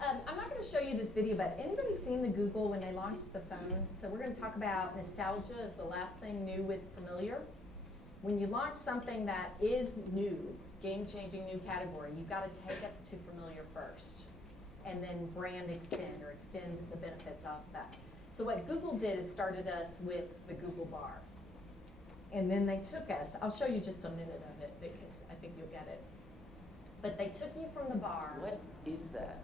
I'm not going to show you this video, but anybody seen the Google when they launched the phone? So we're going to talk about nostalgia as the last thing new with familiar. When you launch something that is new, game-changing new category, you've got to take us to familiar first, and then brand extend or extend the benefits off that. So what Google did is started us with the Google bar. And then they took us, I'll show you just a minute of it because I think you'll get it. But they took you from the bar. What is that?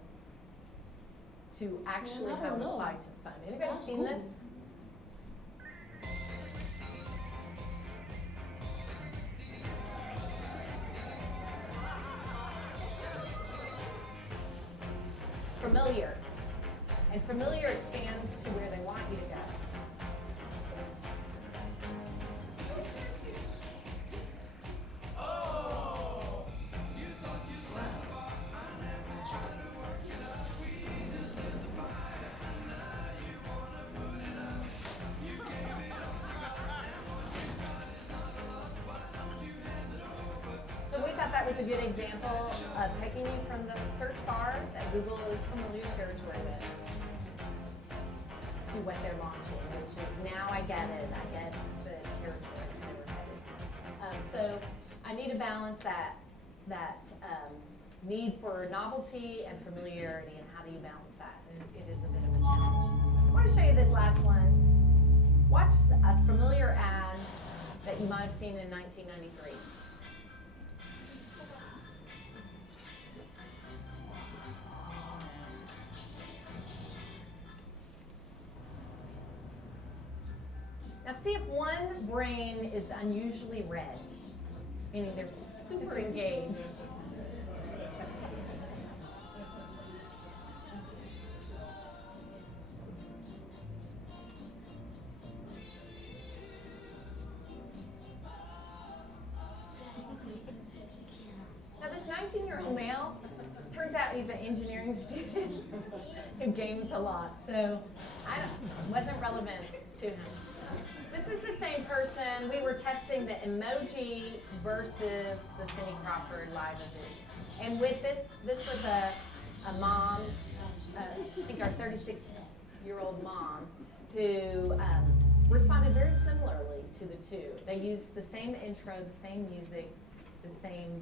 To actually I how don't it know. applied to fun. Anybody That's seen cool. this? Familiar. And familiar expands to where they want you to go. So we thought that was a good example of taking you from the search bar that Google is familiar territory with to what they're launching, which is now I get it. I get the territory that they were headed. So I need to balance that need for novelty and familiarity, and how do you balance that? And it is a bit of a challenge. I want to show you this last one. Watch a familiar ad that you might have seen in 1993. Now see if one brain is unusually red, meaning they're super engaged. Now this 19-year-old male, turns out he's an engineering student who games a lot, so wasn't relevant to him. This is the same person. We were testing the emoji versus the Cindy Crawford live image. And with this was a mom, I think our 36-year-old mom, who responded very similarly to the two. They used the same intro, the same music,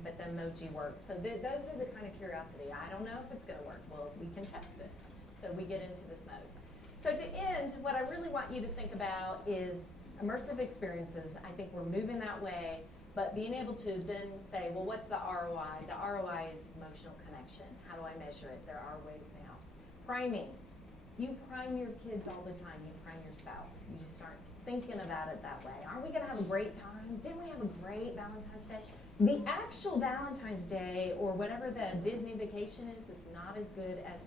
but the emoji worked. So those are the kind of curiosity. I don't know if it's going to work. Well, we can test it. So we get into this mode. So to end, what I really want you to think about is immersive experiences. I think we're moving that way, but being able to then say, well, what's the ROI? The ROI is emotional connection. How do I measure it? There are ways now. Priming. You prime your kids all the time. You prime your spouse. You just aren't thinking about it that way. Aren't we going to have a great time? Didn't we have a great Valentine's Day? The actual Valentine's Day or whatever the Disney vacation is not as good as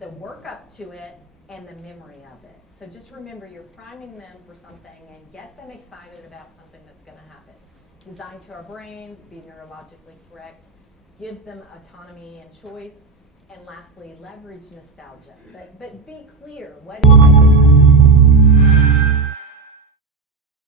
the work up to it and the memory of it. So just remember, you're priming them for something and get them excited about something that's going to happen. Designed to our brains, be neurologically correct, give them autonomy and choice, and lastly, leverage nostalgia. But be clear, what is it?